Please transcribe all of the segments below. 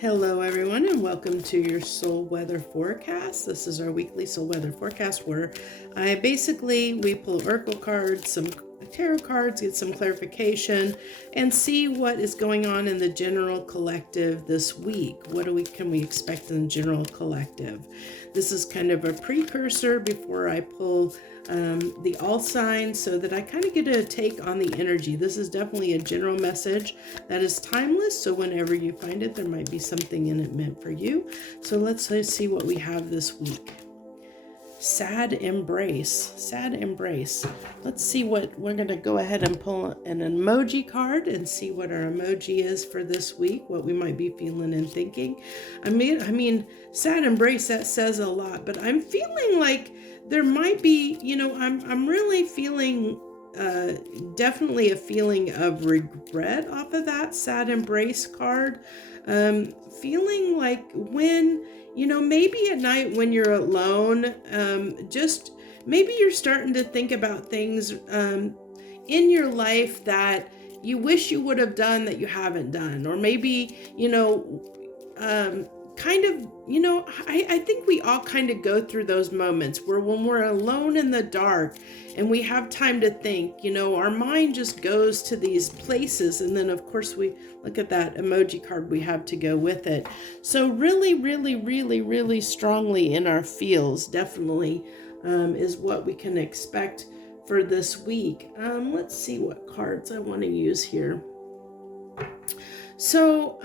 Hello everyone and welcome to your soul weather forecast. This is our weekly soul weather forecast where we pull oracle cards, some tarot cards, get some clarification and see what is going on in the general collective this week. Can we expect in the general collective? This is kind of a precursor before I pull the all signs so that I kind of get a take on the energy. This is definitely a general message that is timeless. So whenever you find it, there might be something in it meant for you. So let's see what we have this week. Sad embrace. Let's see what we're going to go ahead and pull an emoji card and see what our emoji is for this week, what we might be feeling and thinking. I mean, sad embrace, that says a lot, but I'm feeling like there might be, I'm really feeling definitely a feeling of regret off of that sad embrace card. Feeling like when, maybe at night when you're alone, just maybe you're starting to think about things in your life that you wish you would have done that you haven't done. Or maybe, I think we all kind of go through those moments where when we're alone in the dark and we have time to think, our mind just goes to these places. And then of course we look at that emoji card we have to go with it. So really, really, really, really strongly in our feels definitely is what we can expect for this week. Let's see what cards I want to use here. So,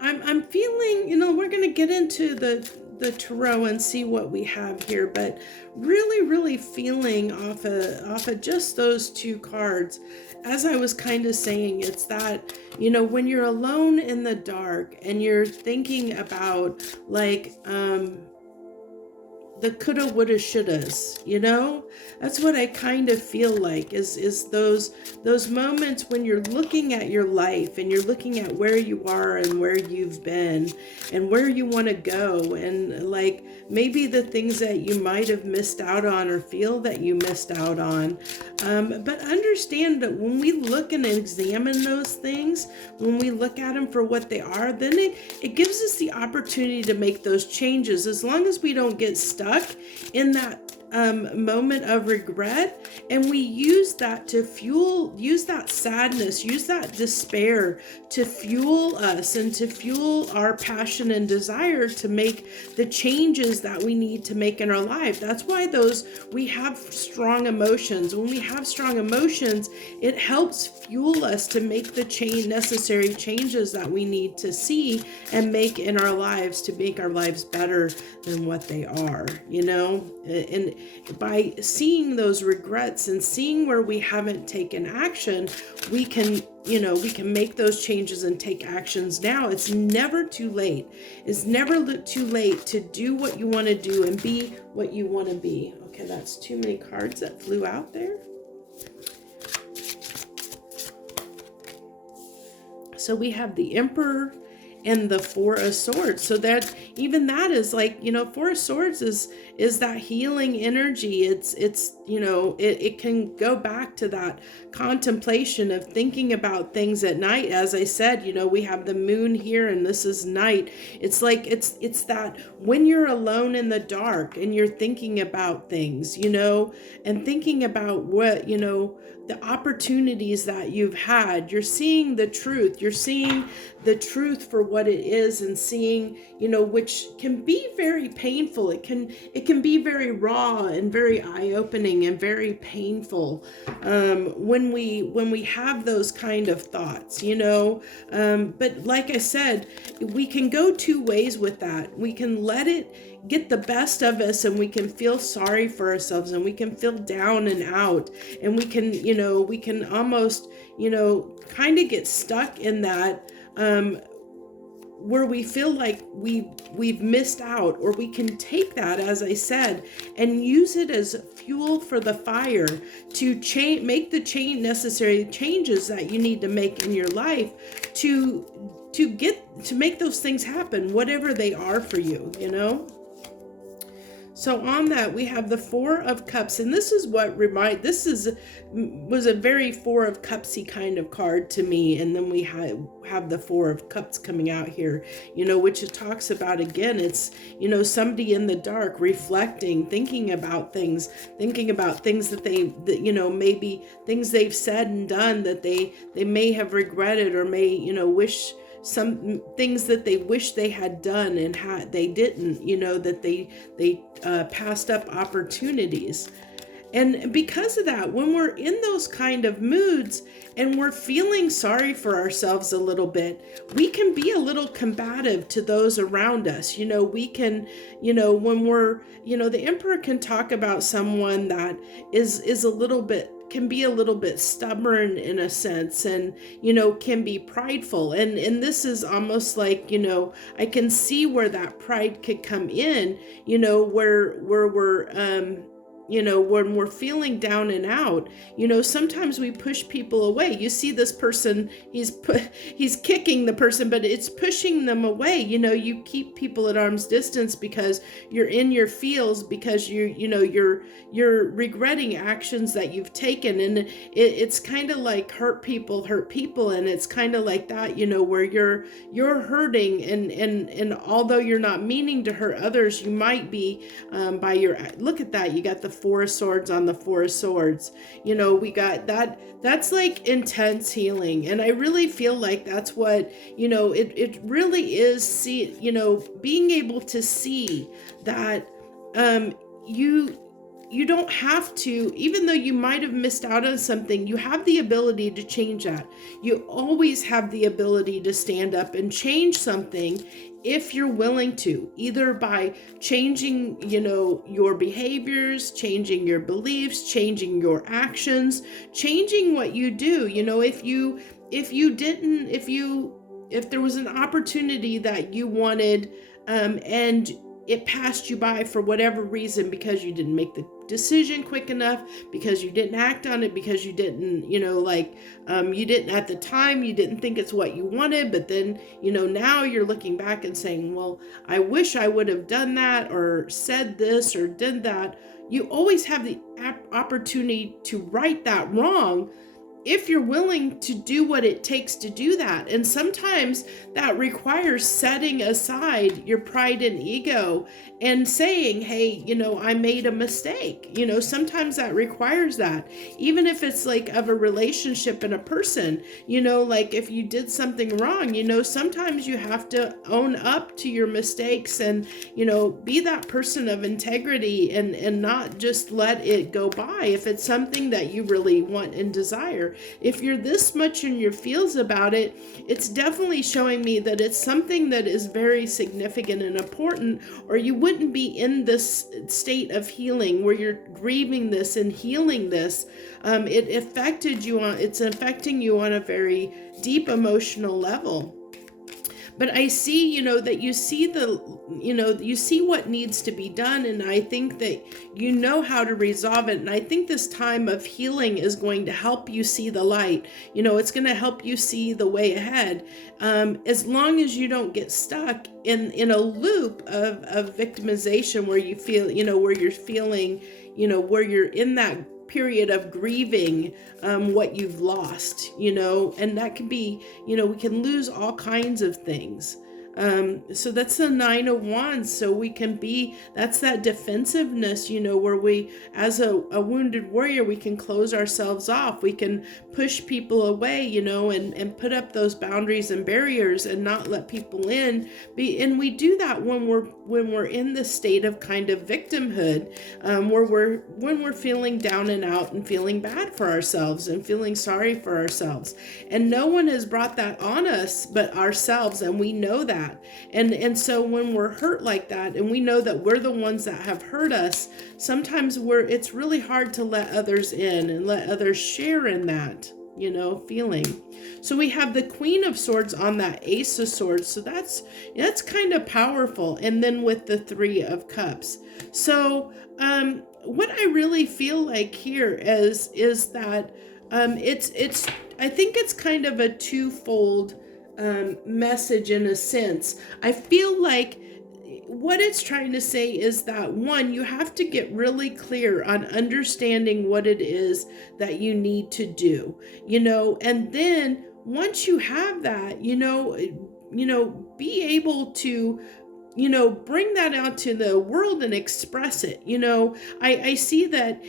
I'm feeling, we're going to get into the tarot and see what we have here, but really, really feeling off of just those two cards. As I was kind of saying, it's that, when you're alone in the dark and you're thinking about the coulda, woulda, shouldas, that's what I kind of feel like is those moments when you're looking at your life and you're looking at where you are and where you've been and where you want to go, and like maybe the things that you might have missed out on or feel that you missed out on. But understand that when we look and examine those things, when we look at them for what they are, then it gives us the opportunity to make those changes, as long as we don't get stuck in that moment of regret, and we use that use that sadness, use that despair to fuel us and to fuel our passion and desire to make the changes that we need to make in our life. That's why we have strong emotions. When we have strong emotions, it helps fuel us to make the necessary changes that we need to see and make in our lives to make our lives better than what they are, and by seeing those regrets and seeing where we haven't taken action, we can make those changes and take actions now. It's never too late. It's never too late to do what you want to do and be what you want to be. Okay, that's too many cards that flew out there. So we have the Emperor and the Four of Swords. So that is like, Four of Swords is that healing energy. It can go back to that contemplation of thinking about things at night. As I said, we have the moon here and this is night. It's like, it's that when you're alone in the dark and you're thinking about things, and thinking about what, the opportunities that you've had, you're seeing the truth. You're seeing the truth for what it is, and seeing, which can be very painful. It can be very raw and very eye-opening and very painful when we have those kind of thoughts, but like I said, we can go two ways with that. We can let it get the best of us and we can feel sorry for ourselves and we can feel down and out, and we can almost, kind of get stuck in that where we feel like we've missed out. Or we can take that, as I said, and use it as fuel for the fire to make the necessary changes that you need to make in your life to make those things happen, whatever they are for you, So on that, we have the Four of Cups, and this is what was a very Four of Cupsy kind of card to me. And then we have the Four of Cups coming out here, which it talks about, again, it's, somebody in the dark reflecting, thinking about things that maybe things they've said and done that they may have regretted, or may, wish, some things that they wish they had done and they didn't, that they passed up opportunities. And because of that, when we're in those kind of moods and we're feeling sorry for ourselves a little bit, we can be a little combative to those around us. We can, when we're, the Emperor can talk about someone that can be a little bit stubborn in a sense, and can be prideful, and this is almost like, I can see where that pride could come in, where we're when we're feeling down and out, sometimes we push people away. You see this person, he's kicking the person, but it's pushing them away. You keep people at arm's distance because you're in your feels, because you're regretting actions that you've taken. And it's kind of like hurt people. And it's kind of like that, where you're hurting, and although you're not meaning to hurt others, you might be, look at that. You got the Four of Swords on the Four of Swords. We got that. That's like intense healing. And I really feel like that's what, it really is, being able to see that you don't have to, even though you might have missed out on something, you have the ability to change that. You always have the ability to stand up and change something if you're willing to, either by changing, your behaviors, changing your beliefs, changing your actions, changing what you do. If there was an opportunity that you wanted, and it passed you by for whatever reason, because you didn't make the decision quick enough, because you didn't act on it, because you didn't, you didn't at the time, you didn't think it's what you wanted, but then, now you're looking back and saying, well, I wish I would have done that, or said this, or did that. You always have the opportunity to right that wrong, if you're willing to do what it takes to do that. And sometimes that requires setting aside your pride and ego and saying, hey, I made a mistake. Sometimes that requires that, even if it's like of a relationship and a person, like if you did something wrong, sometimes you have to own up to your mistakes and, be that person of integrity, and not just let it go by. If it's something that you really want and desire, if you're this much in your feels about it, it's definitely showing me that it's something that is very significant and important, or you wouldn't be in this state of healing where you're grieving this and healing this. It's affecting you on a very deep emotional level. But I see, that you see what needs to be done. And I think that you know how to resolve it. And I think this time of healing is going to help you see the light. It's going to help you see the way ahead. As long as you don't get stuck in a loop of victimization where you feel, where you're feeling, where you're in that period of grieving what you've lost, and that can be, we can lose all kinds of things. So that's the Nine of Wands. So we can be, that's that defensiveness, where we, as a wounded warrior, we can close ourselves off. We can push people away, and put up those boundaries and barriers and not let people in. And we do that when we're in the state of kind of victimhood, when we're feeling down and out and feeling bad for ourselves and feeling sorry for ourselves. And no one has brought that on us but ourselves, and we know that. And so when we're hurt like that, and we know that we're the ones that have hurt us, sometimes it's really hard to let others in and let others share in that, feeling. So we have the Queen of Swords on that Ace of Swords. So that's kind of powerful. And then with the Three of Cups. So what I really feel like here is that I think it's kind of a twofold message in a sense. I feel like what it's trying to say is that, one, you have to get really clear on understanding what it is that you need to do, and then once you have that, be able to bring that out to the world and express it. I see that,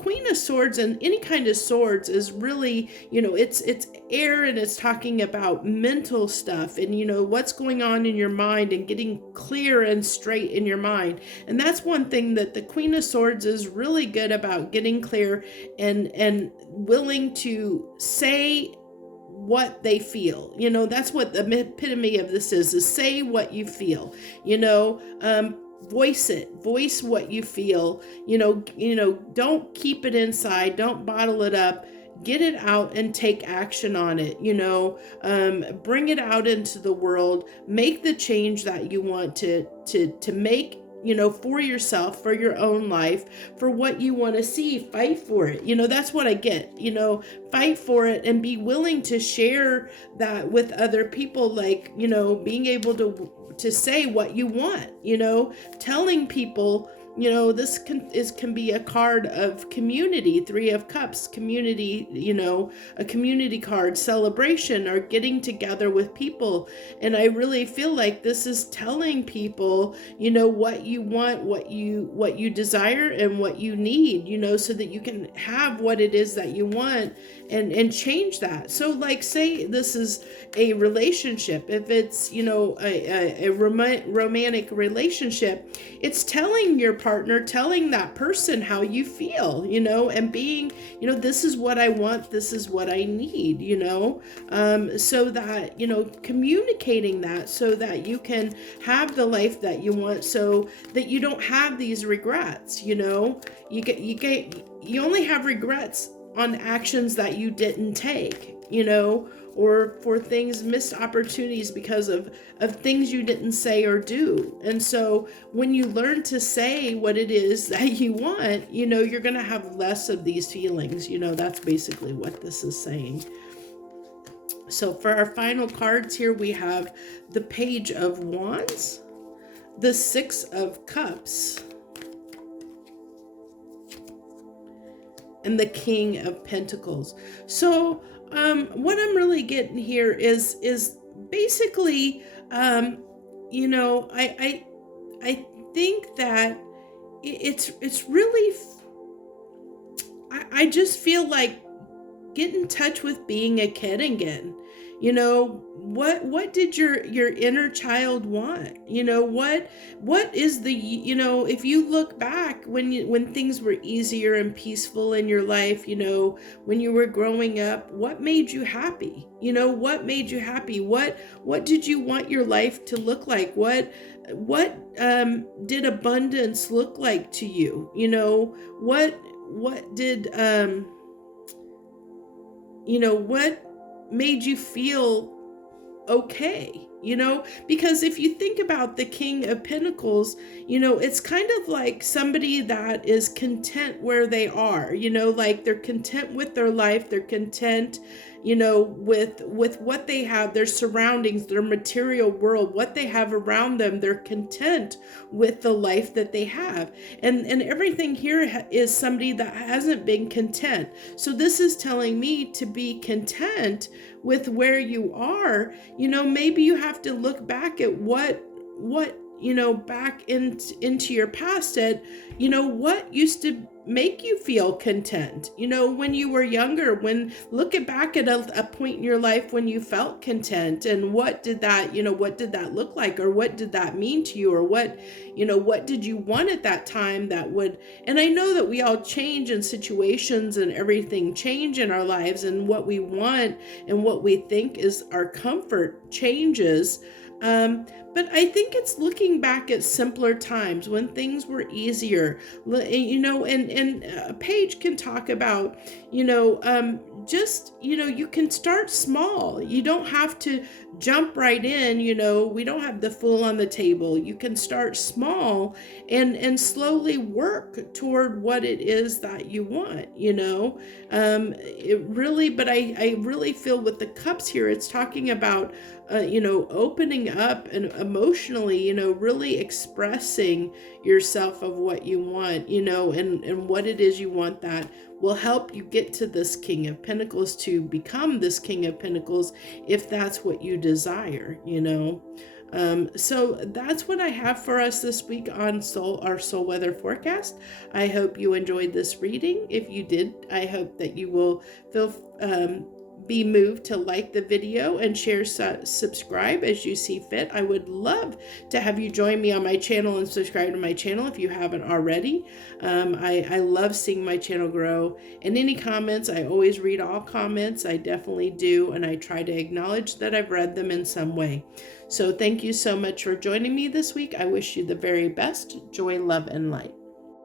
Queen of Swords and any kind of swords is really, it's air, and it's talking about mental stuff and, what's going on in your mind and getting clear and straight in your mind. And that's one thing that the Queen of Swords is really good about, getting clear and willing to say what they feel. That's what the epitome of this is say what you feel. Voice what you feel. Don't keep it inside, don't bottle it up, get it out and take action on it. Bring it out into the world, make the change that you want to make, for yourself, for your own life, for what you want to see. Fight for it. That's what I get. Fight for it and be willing to share that with other people, like, being able to say what you want, telling people, this can be a card of community, 3 of Cups, community, a community card, celebration, or getting together with people. And I really feel like this is telling people, what you want, what you desire, and what you need, so that you can have what it is that you want and change that. So, like, say this is a relationship. If it's, a romantic relationship, it's telling your partner, telling that person how you feel, and being, this is what I want, this is what I need, so that, communicating that so that you can have the life that you want, so that you don't have these regrets. You only have regrets on actions that you didn't take, or for things, missed opportunities because of things you didn't say or do. And so when you learn to say what it is that you want, you're going to have less of these feelings. That's basically what this is saying. So for our final cards here, we have the Page of Wands, the 6 of Cups, and the King of Pentacles. So what I'm really getting here is basically, I think that it's really, I just feel like get in touch with being a kid again. What did your inner child want? What is the, if you look back when things were easier and peaceful in your life, when you were growing up, what made you happy? What made you happy? What did you want your life to look like? What did abundance look like to you? What did what made you feel okay? Because if you think about the King of Pentacles, it's kind of like somebody that is content where they are, like they're content with their life, they're content, with what they have, their surroundings, their material world, what they have around them. They're content with the life that they have. And everything here is somebody that hasn't been content. So this is telling me to be content with where you are. Maybe you have to look back at what back into your past at, what used to make you feel content, when you were younger, look back at a point in your life when you felt content, and what did that look like, or what did that mean to you, or what did you want at that time that would, and I know that we all change in situations and everything change in our lives, and what we want and what we think is our comfort changes. But I think it's looking back at simpler times when things were easier, and a page can talk about, just, you can start small. You don't have to jump right in, we don't have the fool on the table. You can start small and slowly work toward what it is that you want, it really, but I really feel with the cups here, it's talking about, opening up and emotionally, really expressing yourself of what you want, and what it is you want, that will help you get to this King of Pentacles, to become this King of Pentacles, if that's what you desire. So that's what I have for us this week on our soul weather forecast. I hope you enjoyed this reading. If you did, I hope that you will be moved to like the video and share, subscribe as you see fit. I would love to have you join me on my channel and subscribe to my channel if you haven't already. I love seeing my channel grow. And any comments, I always read all comments. I definitely do, and I try to acknowledge that I've read them in some way. So thank you so much for joining me this week. I wish you the very best. Joy, love, and light.